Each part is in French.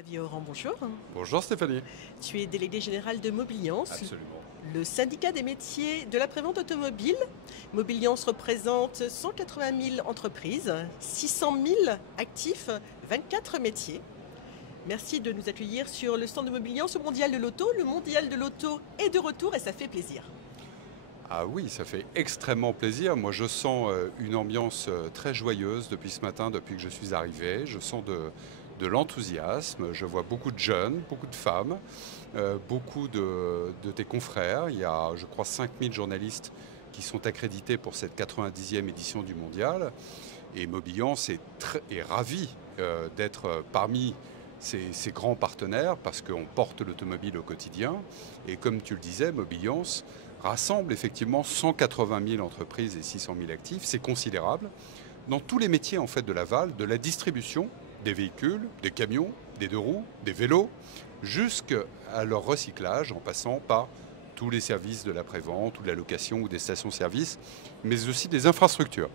Xavier Oran, bonjour. Bonjour Stéphanie. Tu es délégué général de Mobiliance, Absolument. le syndicat des métiers de la prévente automobile. Mobiliance représente 180 000 entreprises, 600 000 actifs, 24 métiers. Merci de nous accueillir sur le stand de Mobiliance au Mondial de l'Auto. Le Mondial de l'Auto est de retour et ça fait plaisir. Ah oui, ça fait extrêmement plaisir. Moi, je sens une ambiance très joyeuse depuis ce matin, depuis que je suis arrivé. Je sens de l'enthousiasme. Je vois beaucoup de jeunes, beaucoup de femmes, beaucoup de tes confrères. Il y a, je crois, 5000 journalistes qui sont accrédités pour cette 90e édition du Mondial. Et Mobiliance est ravi d'être parmi ces grands partenaires parce qu'on porte l'automobile au quotidien. Et comme tu le disais, Mobiliance rassemble effectivement 180 000 entreprises et 600 000 actifs. C'est considérable. Dans tous les métiers en fait de l'aval, de la distribution des véhicules, des camions, des deux roues, des vélos, jusqu'à leur recyclage en passant par tous les services de l'après-vente ou de la location ou des stations-service, mais aussi des infrastructures.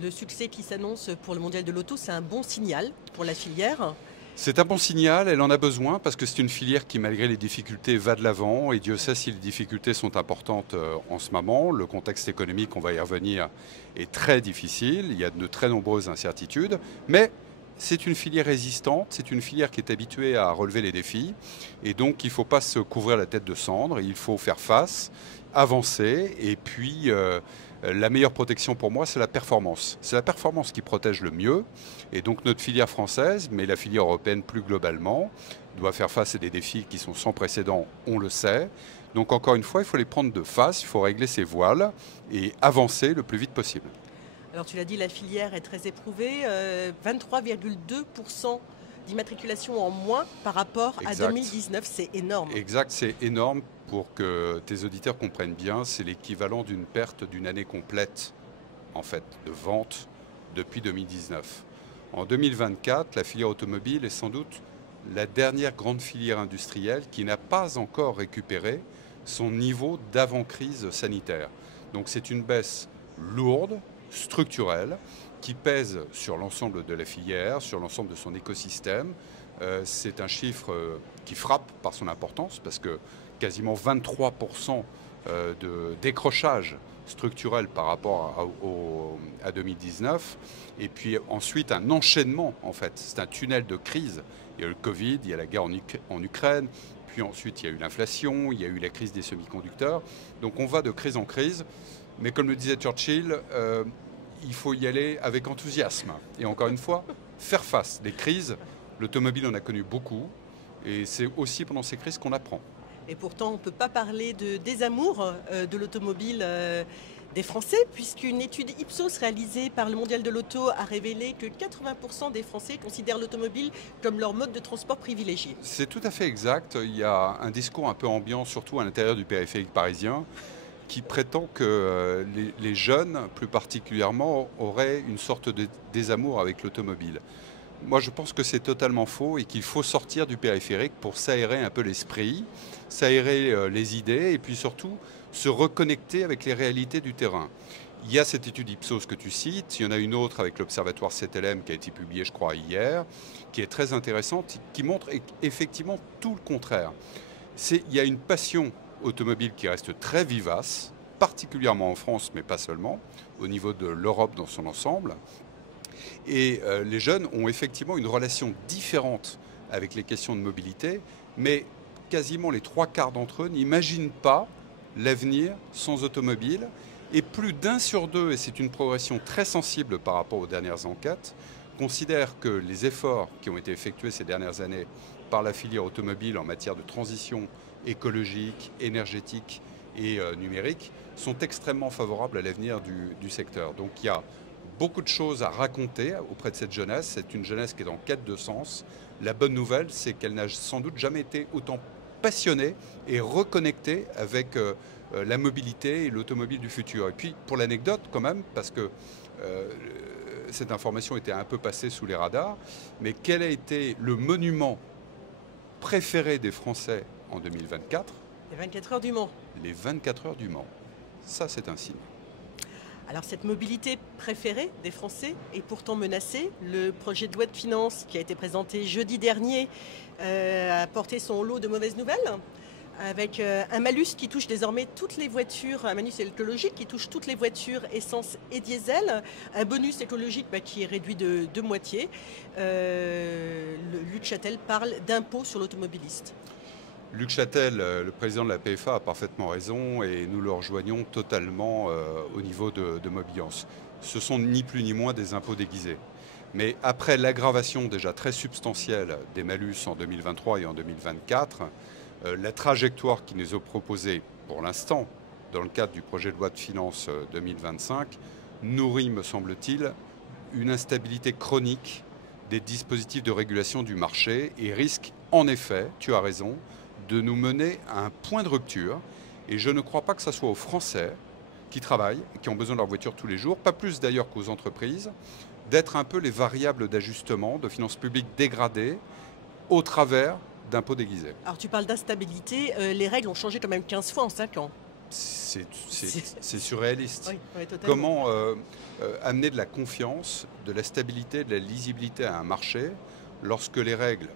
Le succès qui s'annonce pour le Mondial de l'Auto, c'est un bon signal pour la filière. C'est un bon signal, elle en a besoin parce que c'est une filière qui, malgré les difficultés, va de l'avant. Et Dieu sait si les difficultés sont importantes en ce moment. Le contexte économique, on va y revenir, est très difficile. Il y a de très nombreuses incertitudes. Mais c'est une filière résistante, c'est une filière qui est habituée à relever les défis. Et donc, il ne faut pas se couvrir la tête de cendre. Il faut faire face, avancer. Et puis, la meilleure protection pour moi, c'est la performance. C'est la performance qui protège le mieux. Et donc notre filière française, mais la filière européenne plus globalement, doit faire face à des défis qui sont sans précédent, on le sait. Donc encore une fois, il faut les prendre de face, il faut régler ses voiles et avancer le plus vite possible. Alors tu l'as dit, la filière est très éprouvée, 23,2% d'immatriculation en moins par rapport à 2019, c'est énorme. Exact, c'est énorme. Pour que tes auditeurs comprennent bien, c'est l'équivalent d'une perte d'une année complète, en fait, de vente depuis 2019. En 2024, la filière automobile est sans doute la dernière grande filière industrielle qui n'a pas encore récupéré son niveau d'avant-crise sanitaire. Donc c'est une baisse lourde, structurelle, qui pèse sur l'ensemble de la filière, sur l'ensemble de son écosystème. C'est un chiffre qui frappe par son importance parce que quasiment 23% de décrochage structurel par rapport à 2019. Et puis ensuite un enchaînement en fait. C'est un tunnel de crise. Il y a eu le Covid, il y a la guerre en Ukraine, puis ensuite il y a eu l'inflation, il y a eu la crise des semi-conducteurs. Donc on va de crise en crise. Mais comme le disait Churchill, il faut y aller avec enthousiasme. Et encore une fois, faire face. Les crises, l'automobile en a connu beaucoup. Et c'est aussi pendant ces crises qu'on apprend. Et pourtant, on ne peut pas parler de désamour de l'automobile des Français, puisqu'une étude Ipsos réalisée par le Mondial de l'Auto a révélé que 80% des Français considèrent l'automobile comme leur mode de transport privilégié. C'est tout à fait exact. Il y a un discours un peu ambiant, surtout à l'intérieur du périphérique parisien, qui prétend que les jeunes, plus particulièrement, auraient une sorte de désamour avec l'automobile. Moi, je pense que c'est totalement faux et qu'il faut sortir du périphérique pour s'aérer un peu l'esprit, s'aérer les idées et puis surtout se reconnecter avec les réalités du terrain. Il y a cette étude Ipsos que tu cites, il y en a une autre avec l'Observatoire CTLM qui a été publiée, je crois, hier, qui est très intéressante, qui montre effectivement tout le contraire. Il y a une passion automobile qui reste très vivace, particulièrement en France, mais pas seulement, au niveau de l'Europe dans son ensemble. Et les jeunes ont effectivement une relation différente avec les questions de mobilité, mais quasiment les trois quarts d'entre eux n'imaginent pas l'avenir sans automobile. Et plus d'un sur deux, et c'est une progression très sensible par rapport aux dernières enquêtes, considèrent que les efforts qui ont été effectués ces dernières années par la filière automobile en matière de transition écologique, énergétique et numérique sont extrêmement favorables à l'avenir du secteur. Donc il y a beaucoup de choses à raconter auprès de cette jeunesse. C'est une jeunesse qui est en quête de sens. La bonne nouvelle, c'est qu'elle n'a sans doute jamais été autant passionnée et reconnectée avec la mobilité et l'automobile du futur. Et puis, pour l'anecdote quand même, parce que cette information était un peu passée sous les radars, mais quel a été le monument préféré des Français en 2024 ? Les 24 heures du Mans. Les 24 heures du Mans. Ça, c'est un signe. Alors cette mobilité préférée des Français est pourtant menacée. Le projet de loi de finances qui a été présenté jeudi dernier a porté son lot de mauvaises nouvelles, avec un malus qui touche désormais toutes les voitures, un malus écologique qui touche toutes les voitures essence et diesel, un bonus écologique qui est réduit de moitié. Luc Châtel parle d'impôt sur l'automobiliste. Luc Châtel, le président de la PFA, a parfaitement raison et nous le rejoignons totalement au niveau de Mobiliance. Ce sont ni plus ni moins des impôts déguisés. Mais après l'aggravation déjà très substantielle des malus en 2023 et en 2024, la trajectoire qui nous est proposée pour l'instant, dans le cadre du projet de loi de finances 2025, nourrit, me semble-t-il, une instabilité chronique des dispositifs de régulation du marché et risque, en effet, tu as raison, de nous mener à un point de rupture. Et je ne crois pas que ce soit aux Français qui travaillent, qui ont besoin de leur voiture tous les jours, pas plus d'ailleurs qu'aux entreprises, d'être un peu les variables d'ajustement de finances publiques dégradées au travers d'impôts déguisés. Alors tu parles d'instabilité, les règles ont changé quand même 15 fois en 5 ans. C'est surréaliste. Oui, oui, totalement. Comment amener de la confiance, de la stabilité, de la lisibilité à un marché lorsque les règles,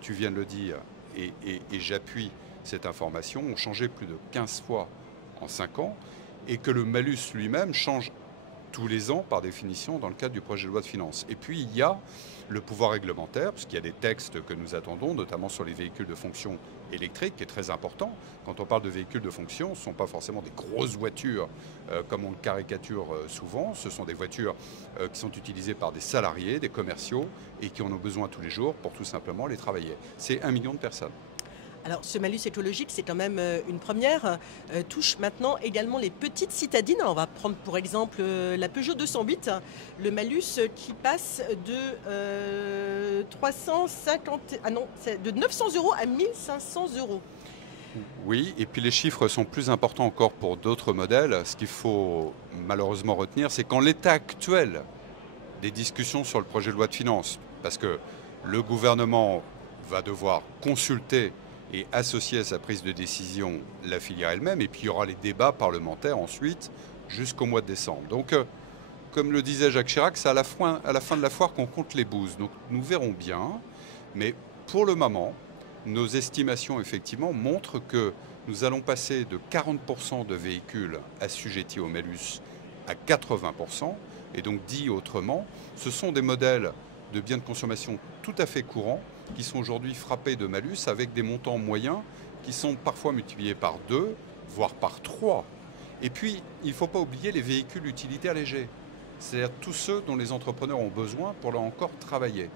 tu viens de le dire, et j'appuie cette information, ont changé plus de 15 fois en 5 ans, et que le malus lui-même change tous les ans par définition dans le cadre du projet de loi de finances. Et puis il y a le pouvoir réglementaire, puisqu'il y a des textes que nous attendons, notamment sur les véhicules de fonction électrique, qui est très important. Quand on parle de véhicules de fonction, ce ne sont pas forcément des grosses voitures comme on le caricature souvent, ce sont des voitures qui sont utilisées par des salariés, des commerciaux, et qui en ont besoin tous les jours pour tout simplement les travailler. C'est 1 million de personnes. Alors ce malus écologique, c'est quand même une première, touche maintenant également les petites citadines. Alors, on va prendre pour exemple la Peugeot 208, le malus qui passe de 900 € à 1500 €. Oui, et puis les chiffres sont plus importants encore pour d'autres modèles. Ce qu'il faut malheureusement retenir, c'est qu'en l'état actuel des discussions sur le projet de loi de finances, parce que le gouvernement va devoir consulter et associer à sa prise de décision la filière elle-même, et puis il y aura les débats parlementaires ensuite jusqu'au mois de décembre. Donc, comme le disait Jacques Chirac, c'est à la fin de la foire qu'on compte les bouses. Donc nous verrons bien, mais pour le moment, nos estimations effectivement montrent que nous allons passer de 40% de véhicules assujettis au malus à 80%, et donc dit autrement, ce sont des modèles de biens de consommation tout à fait courants qui sont aujourd'hui frappés de malus avec des montants moyens qui sont parfois multipliés par 2, voire par 3. Et puis, il ne faut pas oublier les véhicules utilitaires légers, c'est-à-dire tous ceux dont les entrepreneurs ont besoin pour là encore travailler.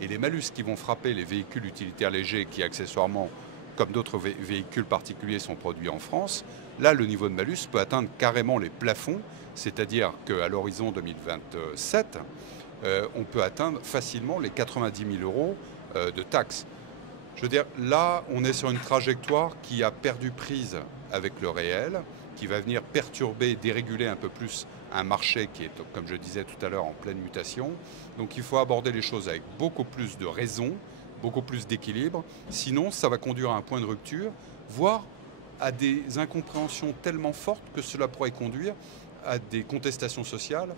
Et les malus qui vont frapper les véhicules utilitaires légers qui accessoirement, comme d'autres véhicules particuliers, sont produits en France, là le niveau de malus peut atteindre carrément les plafonds, c'est-à-dire qu'à l'horizon 2027, on peut atteindre facilement les 90 000 € de taxes. Je veux dire, là, on est sur une trajectoire qui a perdu prise avec le réel, qui va venir perturber, déréguler un peu plus un marché qui est, comme je disais tout à l'heure, en pleine mutation. Donc il faut aborder les choses avec beaucoup plus de raison, beaucoup plus d'équilibre. Sinon, ça va conduire à un point de rupture, voire à des incompréhensions tellement fortes que cela pourrait conduire à des contestations sociales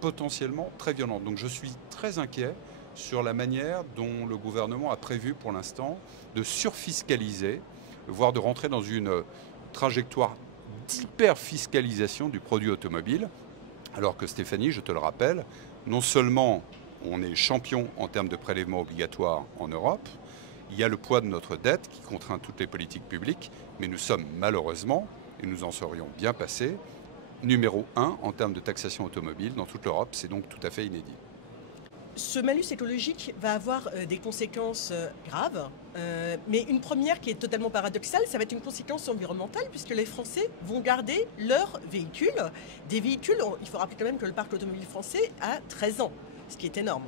potentiellement très violentes. Donc je suis très inquiet sur la manière dont le gouvernement a prévu pour l'instant de surfiscaliser, voire de rentrer dans une trajectoire d'hyperfiscalisation du produit automobile, alors que Stéphanie, je te le rappelle, non seulement on est champion en termes de prélèvements obligatoires en Europe, il y a le poids de notre dette qui contraint toutes les politiques publiques, mais nous sommes malheureusement, et nous en serions bien passés, numéro 1 en termes de taxation automobile dans toute l'Europe. C'est donc tout à fait inédit. Ce malus écologique va avoir des conséquences graves, mais une première qui est totalement paradoxale, ça va être une conséquence environnementale puisque les Français vont garder leurs véhicules. Des véhicules, il faut rappeler quand même que le parc automobile français a 13 ans, ce qui est énorme.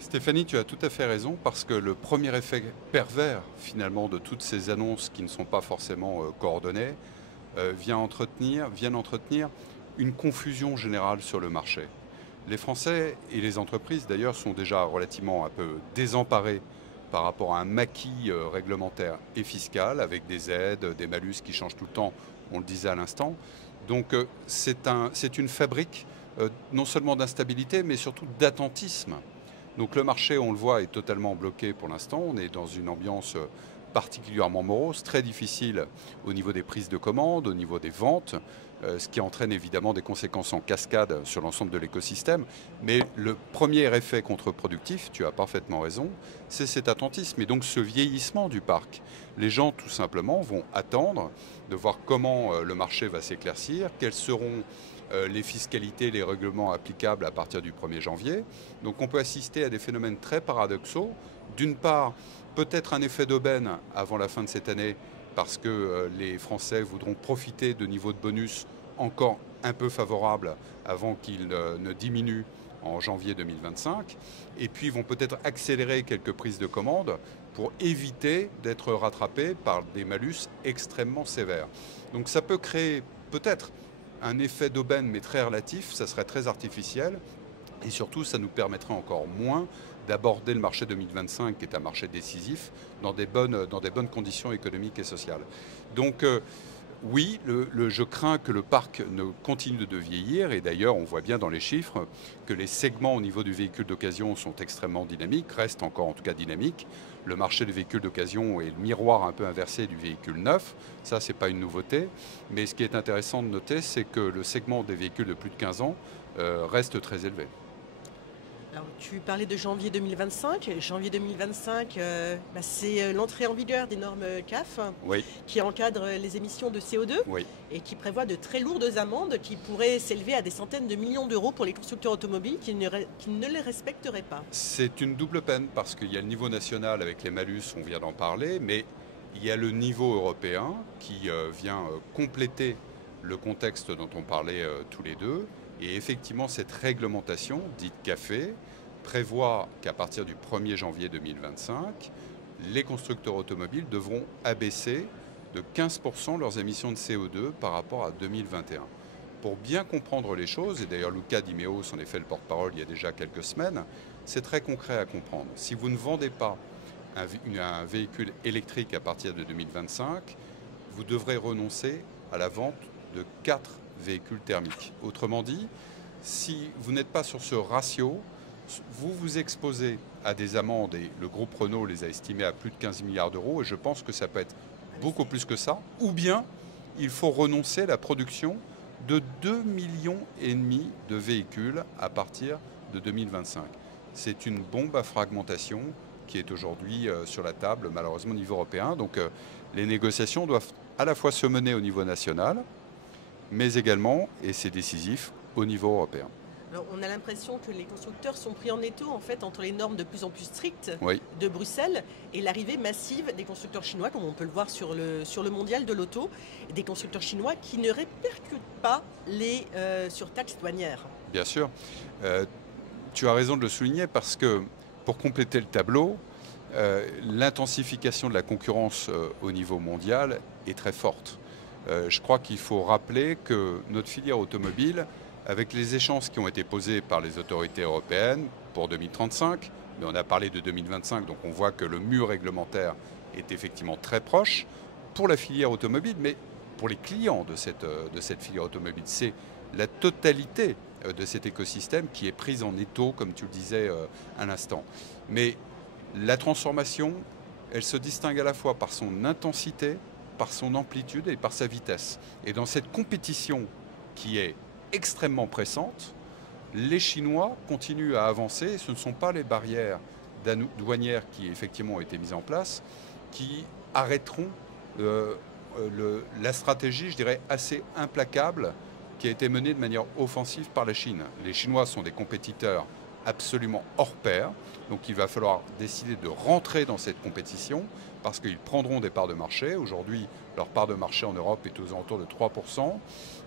Stéphanie, tu as tout à fait raison parce que le premier effet pervers finalement de toutes ces annonces qui ne sont pas forcément coordonnées viennent entretenir une confusion générale sur le marché. Les Français et les entreprises d'ailleurs sont déjà relativement un peu désemparés par rapport à un maquis réglementaire et fiscal avec des aides, des malus qui changent tout le temps, on le disait à l'instant. Donc c'est une fabrique non seulement d'instabilité, mais surtout d'attentisme. Donc le marché, on le voit, est totalement bloqué pour l'instant. On est dans une ambiance particulièrement morose, très difficile au niveau des prises de commandes, au niveau des ventes, ce qui entraîne évidemment des conséquences en cascade sur l'ensemble de l'écosystème. Mais le premier effet contre-productif, tu as parfaitement raison, c'est cet attentisme et donc ce vieillissement du parc. Les gens, tout simplement, vont attendre de voir comment le marché va s'éclaircir, quels seront les fiscalités, les règlements applicables à partir du 1er janvier. Donc on peut assister à des phénomènes très paradoxaux. D'une part, peut-être un effet d'aubaine avant la fin de cette année parce que les Français voudront profiter de niveaux de bonus encore un peu favorables avant qu'ils ne diminuent en janvier 2025. Et puis vont peut-être accélérer quelques prises de commandes pour éviter d'être rattrapés par des malus extrêmement sévères. Donc ça peut créer peut-être un effet d'aubaine, mais très relatif, ça serait très artificiel. Et surtout, ça nous permettrait encore moins d'aborder le marché 2025, qui est un marché décisif, dans des bonnes conditions économiques et sociales. Donc oui, je crains que le parc ne continue de vieillir, et d'ailleurs on voit bien dans les chiffres que les segments au niveau du véhicule d'occasion sont extrêmement dynamiques, restent encore en tout cas dynamiques. Le marché du véhicule d'occasion est le miroir un peu inversé du véhicule neuf, ça c'est pas une nouveauté, mais ce qui est intéressant de noter, c'est que le segment des véhicules de plus de 15 ans reste très élevé. Alors, tu parlais de janvier 2025. Janvier 2025, c'est l'entrée en vigueur des normes CAF Oui, qui encadrent les émissions de CO2 oui. et qui prévoient de très lourdes amendes qui pourraient s'élever à des centaines de millions d'euros pour les constructeurs automobiles qui ne les respecteraient pas. C'est une double peine parce qu'il y a le niveau national avec les malus, on vient d'en parler, mais il y a le niveau européen qui vient compléter le contexte dont on parlait tous les deux. Et effectivement, cette réglementation, dite CAFE, prévoit qu'à partir du 1er janvier 2025, les constructeurs automobiles devront abaisser de 15% leurs émissions de CO2 par rapport à 2021. Pour bien comprendre les choses, et d'ailleurs Luca Di Meo s'en est fait le porte-parole il y a déjà quelques semaines, c'est très concret à comprendre. Si vous ne vendez pas un véhicule électrique à partir de 2025, vous devrez renoncer à la vente de 4 véhicules thermiques. Autrement dit, si vous n'êtes pas sur ce ratio, vous vous exposez à des amendes, et le groupe Renault les a estimées à plus de 15 milliards d'euros, et je pense que ça peut être beaucoup plus que ça, ou bien il faut renoncer à la production de 2,5 millions de véhicules à partir de 2025. C'est une bombe à fragmentation qui est aujourd'hui sur la table, malheureusement au niveau européen. Donc les négociations doivent à la fois se mener au niveau national, mais également, et c'est décisif, au niveau européen. Alors, on a l'impression que les constructeurs sont pris en étau en fait entre les normes de plus en plus strictes Oui. de Bruxelles et l'arrivée massive des constructeurs chinois, comme on peut le voir sur le mondial de l'auto, des constructeurs chinois qui ne répercutent pas les surtaxes douanières. Bien sûr. Tu as raison de le souligner parce que pour compléter le tableau, l'intensification de la concurrence au niveau mondial est très forte. Je crois qu'il faut rappeler que notre filière automobile, avec les échéances qui ont été posées par les autorités européennes pour 2035, mais on a parlé de 2025, donc on voit que le mur réglementaire est effectivement très proche pour la filière automobile, mais pour les clients de cette filière automobile. C'est la totalité de cet écosystème qui est prise en étau, comme tu le disais à l'instant. Mais la transformation, elle se distingue à la fois par son intensité, par son amplitude et par sa vitesse. Et dans cette compétition qui est extrêmement pressante, les Chinois continuent à avancer. Ce ne sont pas les barrières douanières qui effectivement ont été mises en place qui arrêteront la stratégie, je dirais, assez implacable qui a été menée de manière offensive par la Chine. Les Chinois sont des compétiteurs absolument hors pair, donc il va falloir décider de rentrer dans cette compétition parce qu'ils prendront des parts de marché. Aujourd'hui, leur part de marché en Europe est aux alentours de 3%,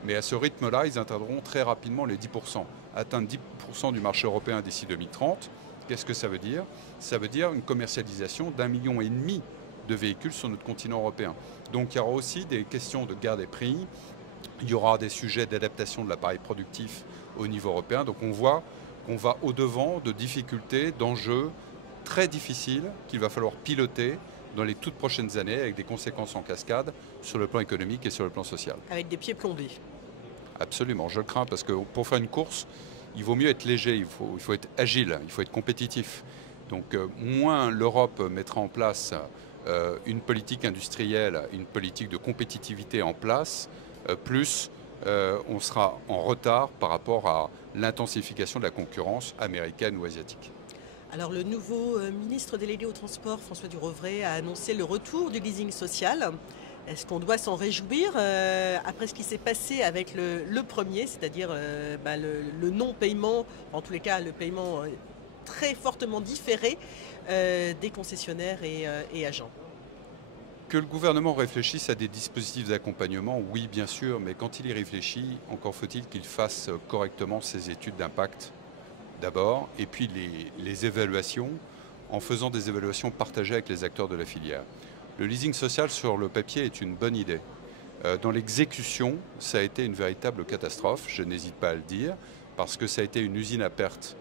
mais à ce rythme-là, ils atteindront très rapidement les 10%. Atteindre 10% du marché européen d'ici 2030, qu'est-ce que ça veut dire? Ça veut dire une commercialisation d'1,5 million de véhicules sur notre continent européen. Donc il y aura aussi des questions de guerre des prix, il y aura des sujets d'adaptation de l'appareil productif au niveau européen. Donc on voit qu'on va au-devant de difficultés, d'enjeux très difficiles qu'il va falloir piloter dans les toutes prochaines années avec des conséquences en cascade sur le plan économique et sur le plan social. Avec des pieds plombés. Absolument, je le crains parce que pour faire une course, il vaut mieux être léger, il faut être agile, il faut être compétitif. Donc moins l'Europe mettra en place une politique industrielle, une politique de compétitivité en place, plus on sera en retard par rapport à l'intensification de la concurrence américaine ou asiatique. Alors le nouveau ministre délégué au transport, François Durovray, a annoncé le retour du leasing social. Est-ce qu'on doit s'en réjouir après ce qui s'est passé avec le premier, c'est-à-dire le non-paiement, en tous les cas le paiement très fortement différé des concessionnaires et agents? Que le gouvernement réfléchisse à des dispositifs d'accompagnement, oui bien sûr, mais quand il y réfléchit, encore faut-il qu'il fasse correctement ses études d'impact d'abord, et puis les évaluations, en faisant des évaluations partagées avec les acteurs de la filière. Le leasing social sur le papier est une bonne idée. Dans l'exécution, ça a été une véritable catastrophe, je n'hésite pas à le dire, parce que ça a été une usine à perte,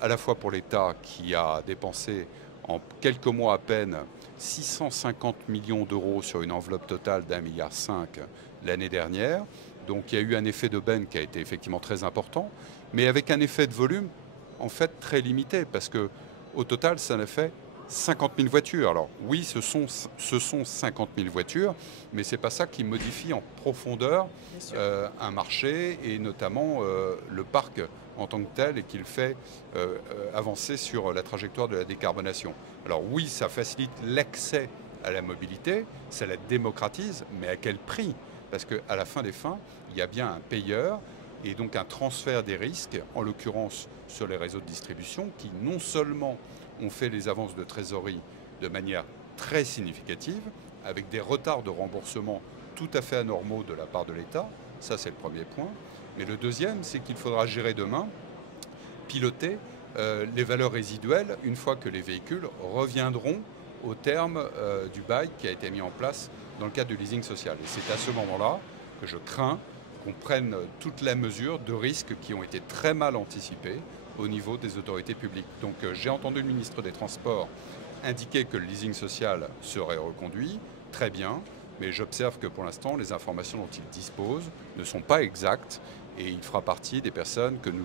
à la fois pour l'État qui a dépensé en quelques mois à peine 650 millions d'euros sur une enveloppe totale d'1,5 milliard l'année dernière. Donc il y a eu un effet d'aubaine qui a été effectivement très important, mais avec un effet de volume en fait très limité, parce que au total, ça en a fait 50 000 voitures. Alors oui, ce sont 50 000 voitures, mais ce n'est pas ça qui modifie en profondeur un marché, et notamment le parc en tant que tel, et qui le fait avancer sur la trajectoire de la décarbonation. Alors oui, ça facilite l'accès à la mobilité, ça la démocratise, mais à quel prix? Parce qu'à la fin des fins, il y a bien un payeur, et donc un transfert des risques, en l'occurrence sur les réseaux de distribution, qui non seulement ont fait les avances de trésorerie de manière très significative, avec des retards de remboursement tout à fait anormaux de la part de l'État, ça c'est le premier point. Mais le deuxième, c'est qu'il faudra gérer demain, piloter les valeurs résiduelles une fois que les véhicules reviendront au terme du bail qui a été mis en place dans le cadre du leasing social. Et c'est à ce moment-là que je crains qu'on prenne toute la mesure de risques qui ont été très mal anticipés au niveau des autorités publiques. Donc j'ai entendu le ministre des Transports indiquer que le leasing social serait reconduit, très bien, mais j'observe que pour l'instant, les informations dont il dispose ne sont pas exactes, et il fera partie des personnes que nous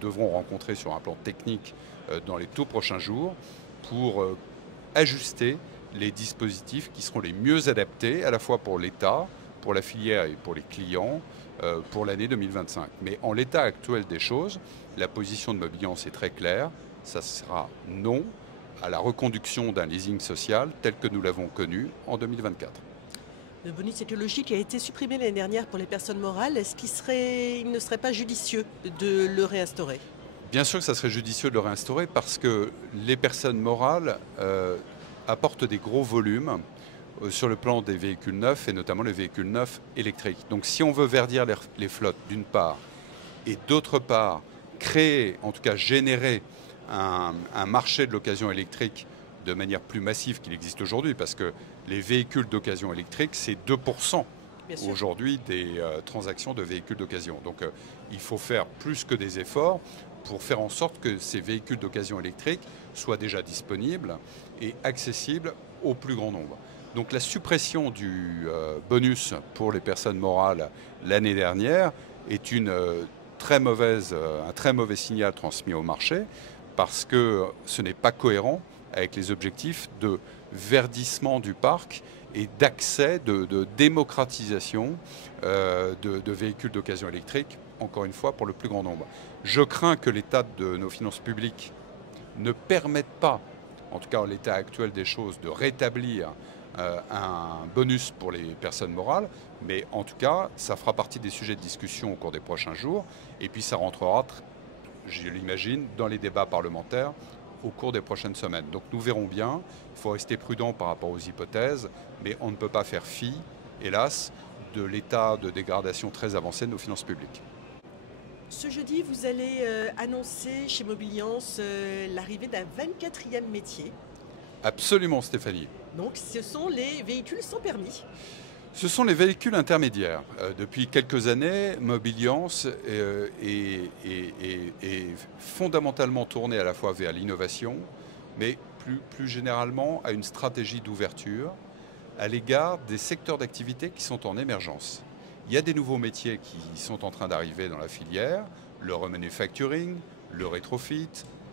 devrons rencontrer sur un plan technique dans les tout prochains jours pour ajuster les dispositifs qui seront les mieux adaptés, à la fois pour l'État, pour la filière et pour les clients, pour l'année 2025. Mais en l'état actuel des choses, la position de Mobiliance est très claire, ça sera non à la reconduction d'un leasing social tel que nous l'avons connu en 2024. Le bonus écologique a été supprimé l'année dernière pour les personnes morales. Est-ce qu'il ne serait pas judicieux de le réinstaurer? Bien sûr que ça serait judicieux de le réinstaurer, parce que les personnes morales apportent des gros volumes sur le plan des véhicules neufs, et notamment les véhicules neufs électriques. Donc si on veut verdir les flottes d'une part, et d'autre part créer, en tout cas générer un marché de l'occasion électrique de manière plus massive qu'il existe aujourd'hui, parce que les véhicules d'occasion électrique, c'est 2% aujourd'hui des transactions de véhicules d'occasion. Donc il faut faire plus que des efforts pour faire en sorte que ces véhicules d'occasion électrique soient déjà disponibles et accessibles au plus grand nombre. Donc la suppression du bonus pour les personnes morales l'année dernière est un très mauvais signal transmis au marché, parce que ce n'est pas cohérent avec les objectifs de verdissement du parc et d'accès, de démocratisation de véhicules d'occasion électrique, encore une fois, pour le plus grand nombre. Je crains que l'état de nos finances publiques ne permette pas, en tout cas en l'état actuel des choses, de rétablir un bonus pour les personnes morales, mais en tout cas, ça fera partie des sujets de discussion au cours des prochains jours, et puis ça rentrera, je l'imagine, dans les débats parlementaires au cours des prochaines semaines. Donc nous verrons bien, il faut rester prudent par rapport aux hypothèses, mais on ne peut pas faire fi, hélas, de l'état de dégradation très avancé de nos finances publiques. Ce jeudi, vous allez annoncer chez Mobiliance l'arrivée d'un 24e métier. Absolument, Stéphanie. Donc ce sont les véhicules sans permis. Ce sont les véhicules intermédiaires. Depuis quelques années, Mobiliance est fondamentalement tournée à la fois vers l'innovation, mais plus généralement à une stratégie d'ouverture à l'égard des secteurs d'activité qui sont en émergence. Il y a des nouveaux métiers qui sont en train d'arriver dans la filière, le remanufacturing, le rétrofit,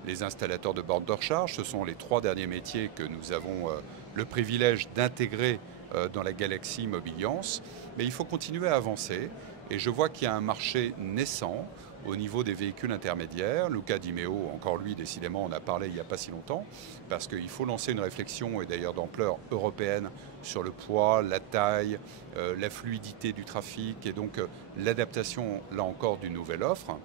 les installateurs de bornes de recharge. Ce sont les 3 derniers métiers que nous avons le privilège d'intégrer dans la galaxie Mobiliance. Mais il faut continuer à avancer et je vois qu'il y a un marché naissant au niveau des véhicules intermédiaires. Luca Di Meo, encore lui, décidément, on a parlé il n'y a pas si longtemps, parce qu'il faut lancer une réflexion, et d'ailleurs d'ampleur européenne, sur le poids, la taille, la fluidité du trafic, et donc l'adaptation, là encore, d'une nouvelle offre.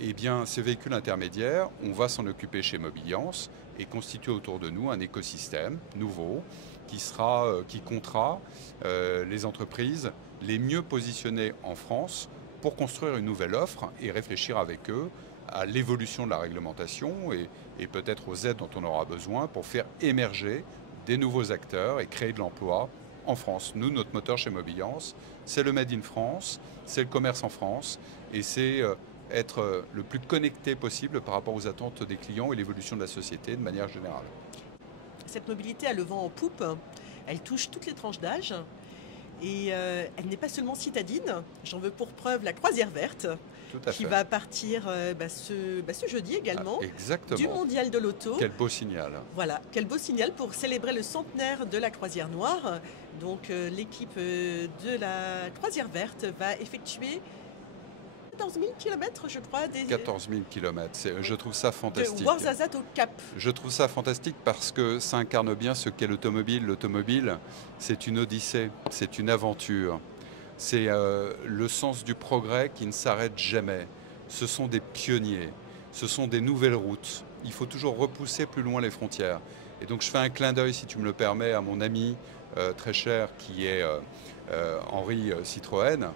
Eh bien, ces véhicules intermédiaires, on va s'en occuper chez Mobiliance et constituer autour de nous un écosystème nouveau qui comptera les entreprises les mieux positionnées en France pour construire une nouvelle offre et réfléchir avec eux à l'évolution de la réglementation et peut-être aux aides dont on aura besoin pour faire émerger des nouveaux acteurs et créer de l'emploi en France. Nous, notre moteur chez Mobiliance, c'est le Made in France, c'est le commerce en France et c'est être le plus connecté possible par rapport aux attentes des clients et l'évolution de la société de manière générale. Cette mobilité a le vent en poupe, elle touche toutes les tranches d'âge. Et elle n'est pas seulement citadine, j'en veux pour preuve la croisière verte, qui va partir ce jeudi également, du mondial de l'auto. Quel beau signal. Voilà, quel beau signal pour célébrer le centenaire de la croisière noire. Donc l'équipe de la croisière verte va effectuer 14 000 km, je crois. 14 000 km, je trouve ça fantastique. De Ouarzazate au Cap. Je trouve ça fantastique parce que ça incarne bien ce qu'est l'automobile. L'automobile, c'est une odyssée, c'est une aventure. C'est le sens du progrès qui ne s'arrête jamais. Ce sont des pionniers, ce sont des nouvelles routes. Il faut toujours repousser plus loin les frontières. Et donc je fais un clin d'œil, si tu me le permets, à mon ami très cher qui est Henri Citroën.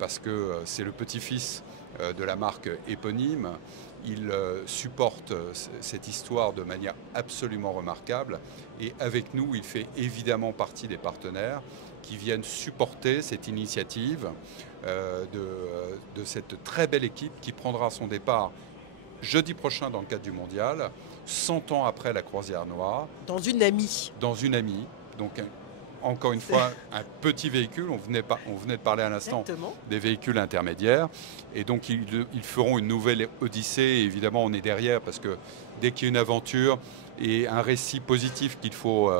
Parce que c'est le petit-fils de la marque éponyme. Il supporte cette histoire de manière absolument remarquable. Et avec nous, il fait évidemment partie des partenaires qui viennent supporter cette initiative de cette très belle équipe qui prendra son départ jeudi prochain dans le cadre du mondial, 100 ans après la croisière noire. Dans une amie. Dans une amie. Donc, encore une fois, un petit véhicule, on venait de parler à l'instant des véhicules intermédiaires, et donc ils feront une nouvelle odyssée, et évidemment on est derrière, parce que dès qu'il y a une aventure et un récit positif qu'il faut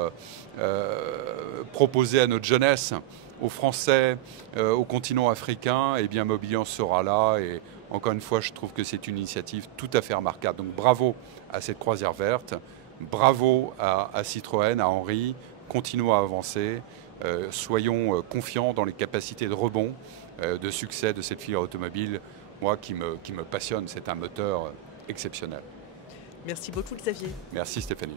proposer à notre jeunesse, aux Français, au continent africain, eh bien Mobiliance sera là, et encore une fois je trouve que c'est une initiative tout à fait remarquable. Donc bravo à cette croisière verte, bravo à Citroën, à Henri. Continuons à avancer, soyons confiants dans les capacités de rebond, de succès de cette filière automobile, moi qui me passionne, c'est un moteur exceptionnel. Merci beaucoup Xavier. Merci Stéphanie.